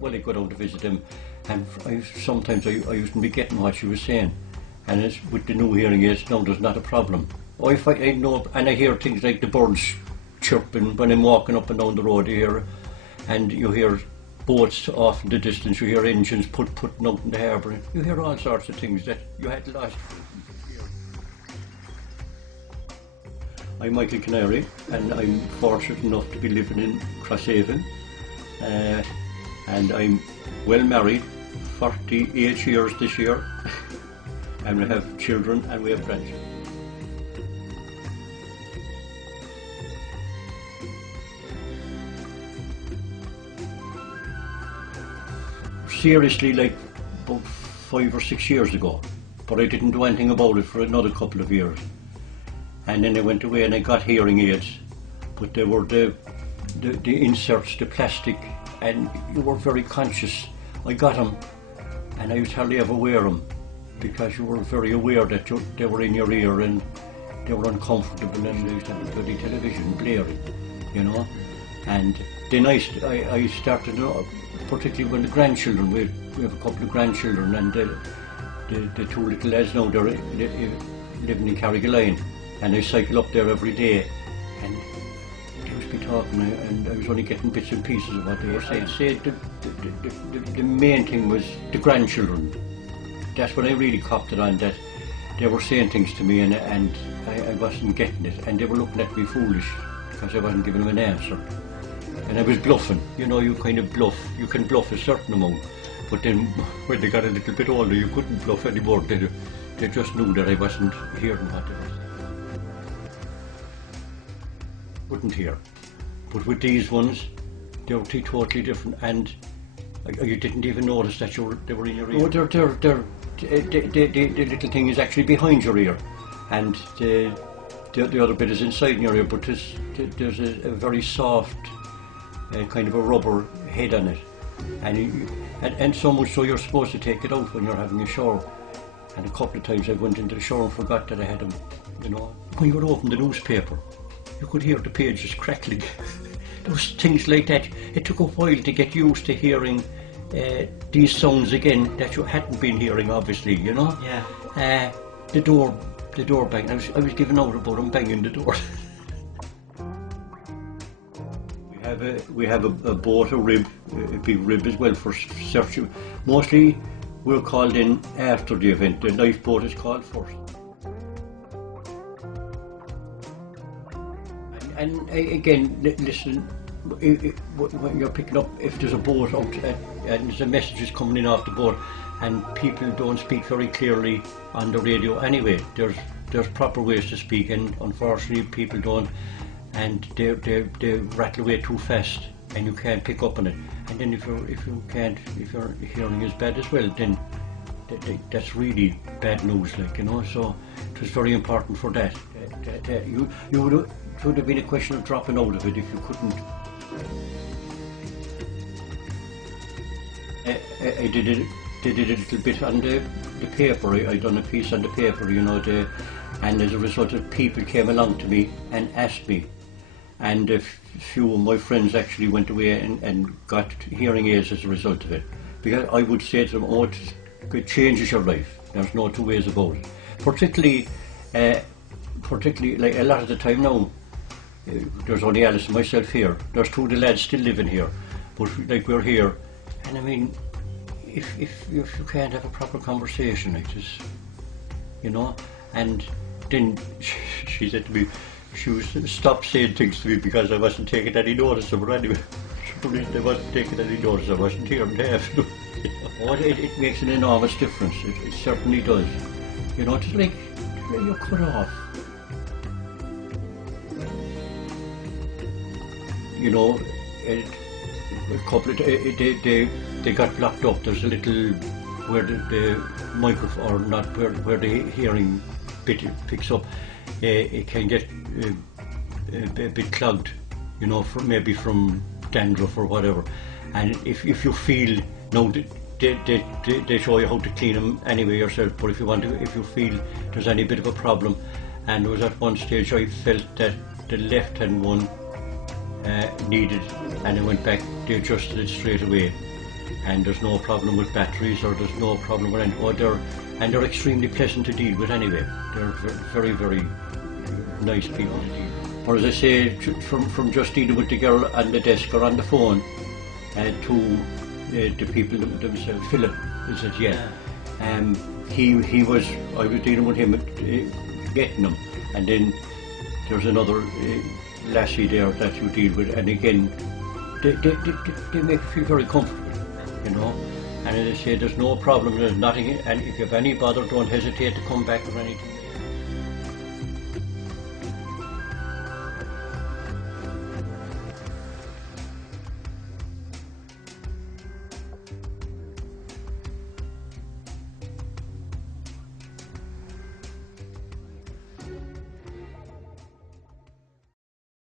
well, I go down to visit them, and sometimes I used to be getting what she was saying. And it's, with the new hearing aids, no, there's not a problem. I know, and I hear things like the birds chirping when I'm walking up and down the road here, and you hear boats off in the distance, you hear engines putting out in the harbour, you hear all sorts of things that you had lost. I'm Michael Canary, and I'm fortunate enough to be living in Crosshaven, and I'm well married, 48 years this year, and we have children and we have grandchildren. Seriously, like about 5 or 6 years ago, but I didn't do anything about it for another couple of years. And then I went away and I got hearing aids, but they were the inserts, the plastic, and you were very conscious. I got them, and I used to hardly ever wear them, because you were very aware that they were in your ear and they were uncomfortable, and they used to have a bloody television blaring, you know. And then I started, particularly when the grandchildren, we have a couple of grandchildren, and the two little lads now, they're living in Carrigaline, and I cycle up there every day, and they used to be talking, and I was only getting bits and pieces of what they were saying. I'd say the main thing was the grandchildren. That's when I really copped it on, that they were saying things to me, and I wasn't getting it, and they were looking at me foolish because I wasn't giving them an answer. And I was bluffing. You know, you kind of bluff. You can bluff a certain amount, but then when they got a little bit older, you couldn't bluff anymore. They just knew that I wasn't hearing what they were saying. Couldn't hear. But with these ones, they were totally different, and you didn't even notice that they were in your ear. Oh, the little thing is actually behind your ear, and the other bit is inside your ear, but there's a very soft kind of a rubber head on it, and so much so you're supposed to take it out when you're having a shower. And a couple of times I went into the shower and forgot that I had them, you know. When you would open the newspaper, you could hear the pages crackling. There was things like that. It took a while to get used to hearing these sounds again that you hadn't been hearing, obviously, you know. Yeah. The door banging. I was giving out about them banging the door. We have a boat, a rib, a big rib as well for searching. Mostly we're called in after the event. The lifeboat is called first. And again, listen, when you're picking up, if there's a boat out and there's a messages coming in off the boat, and people don't speak very clearly on the radio anyway, there's proper ways to speak, and unfortunately people don't, and they rattle away too fast, and you can't pick up on it. And then if your hearing is bad as well, then that's really bad news, like, you know. So it was very important for that. It would have been a question of dropping out of it if you couldn't. I did a little bit on the paper. I done a piece on the paper, you know, and as a result of people came along to me and asked me, and a few of my friends actually went away and got hearing aids as a result of it. Because I would say to them, oh, it changes your life. There's no two ways about it. Particularly like a lot of the time now, there's only Alice and myself here. There's two of the lads still living here, but like we're here, and I mean, if you can't have a proper conversation like this, you know, and then she said to me, she was stopped saying things to me because I wasn't taking any notice of her anyway. I wasn't taking any notice, I wasn't hearing half. Oh, it makes an enormous difference, it certainly does. You know, it's like you're cut off. You know, a couple of they got blocked up. There's a little where the microphone, or not where the hearing bit picks up. It can get a bit clogged, you know, maybe from dandruff or whatever. And if you feel, no, they show you how to clean them anyway yourself. But if you feel there's any bit of a problem, and there was at one stage I felt that the left hand one needed, and I went back, they adjusted it straight away. and there's no problem with batteries, or there's no problem with any, and they're extremely pleasant to deal with anyway. They're very, very nice people to deal with. Or as I say, from just dealing with the girl on the desk or on the phone to the people themselves. Philip, is it? Yeah. He was, I was dealing with him getting them, and then there's another lassie there that you deal with, and again they make you feel very comfortable, you know. And as I say, there's no problem, there's nothing, and if you have any bother, don't hesitate to come back or anything.